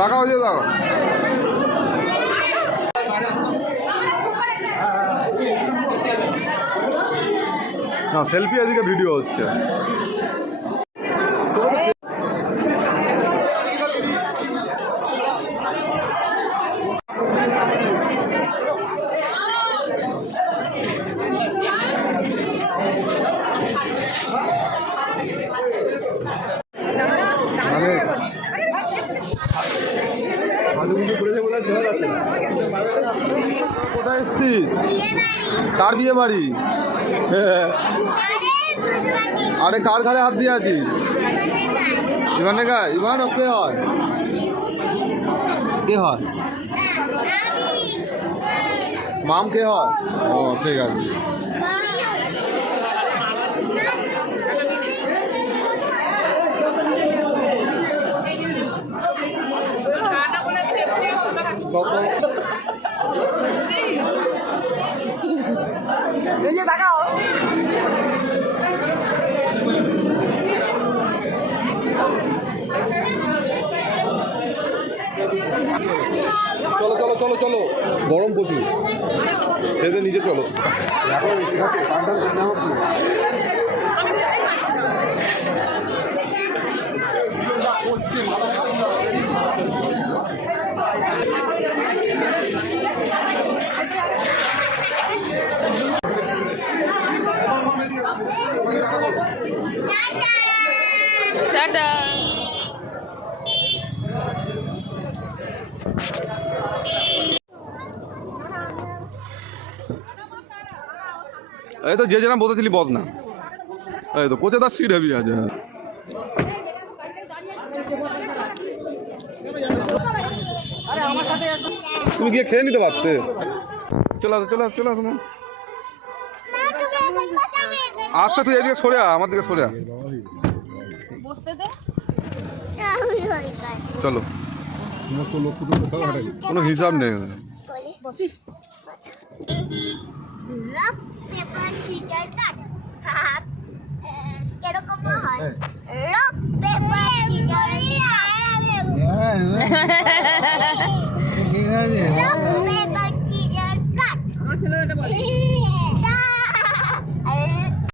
টাকা হয়ে দাও না, সেলফি এদিকে ভিডিও হচ্ছে। কোথায় এসছিস? কার বিয়ে বাড়ি? আরে কার ঘাড়ে হাত দিয়ে আছি? ইমানের গায়ে? ইমান ও কে হয়? কে হয়? মাম কে হয়? ও ঠিক আছে। চলো চলো চলো চলো, গরম প্রচুর, সেদের নিচে চলো। টাটা। এই তো যে যেরকম বসেছিলি বস না, এই তো কোথায় তার সিট হেবি আছে। তুমি গিয়ে খেয়ে নিতে পারতে। চলে আসো চলে আসো চলে আসো। আচ্ছা তুই এদিকে সরে আ, আমার দিকে সরে আ। চলো, কোনো হিসাব নেই। আমার ছেলে